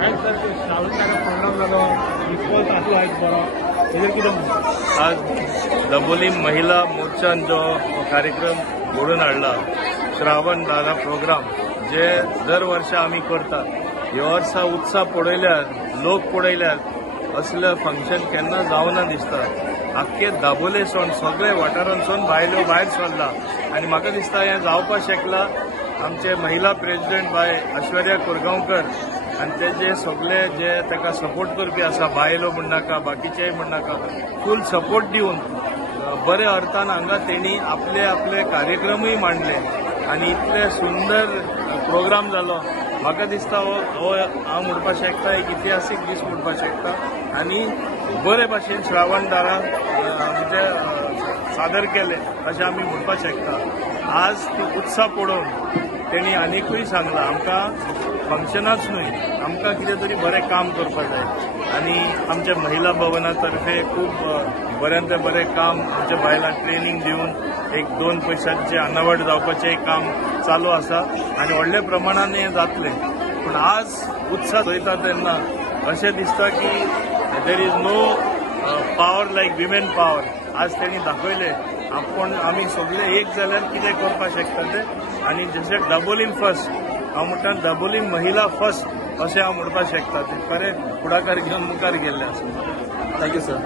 आज दाबोली महिला मोर्चान जो कार्यक्रम घडोवन हाडला श्रावण दारा प्रोग्राम जे दर वर्सा आमी करता ह्या वर्सा उत्साह पळयल्यार लोक पळयल्यार असले फंक्शन केन्ना जावना दिसता। आख्खे दाबोले सोन सगळे वाठारांसून भायलो भायर सरला आनी म्हाका दिसता हें जावपाक शकला आमचे महिला प्रेसिडेंट बाय ऐश्वर्या कोरगांवकर आनी तेजे सगळे जे ताका सपोर्ट करपी आसा बायलो म्हणनाका बाकीचेय म्हणनाका फूल सपोर्ट दिवन बरे अर्थान हांगा तेणी आपले आपले कार्यक्रमूय मांडले आनी इतले सुंदर प्रोग्राम जालो। म्हाका दिसता हो हांव म्हणपाक शकता एक इतिहासीक दीस म्हणपाक शकता आनी बरे भाशेन श्रावण दारा म्हणजे सादर केले अशें आमी म्हणपाक शकता। आज तो उत्साह पळोवन तेणी आनीकूय सांगला आमकां फंक्शनाच न्हय आमकां कितें तरी बरें काम करपाक जाय आनी आमच्या महिला भवना तर्फे खूब बऱ्यांत बरें काम आमच्या बायलांक ट्रेनिंग दिवन एक 2 पयशांचे अनावड जावपाचें काम चालू आसा आनी व्हडल्या प्रमाणान हें जातलें। पूण आज उत्साह चलयता तेन्ना अशें दिसता की there is no power like women power. आज तेणी दाखयलें आमी सगळे एक जाल्यार कितें करपाक शकता तें आनी जशें दाबोलीम फर्स्ट हांव म्हणटा दाबोलीम महिला फर्स्ट अशें हांव म्हणपाक शकता ते खरें फुडाकार घेवन मुखार गेल्ले आसा। Thank you sir.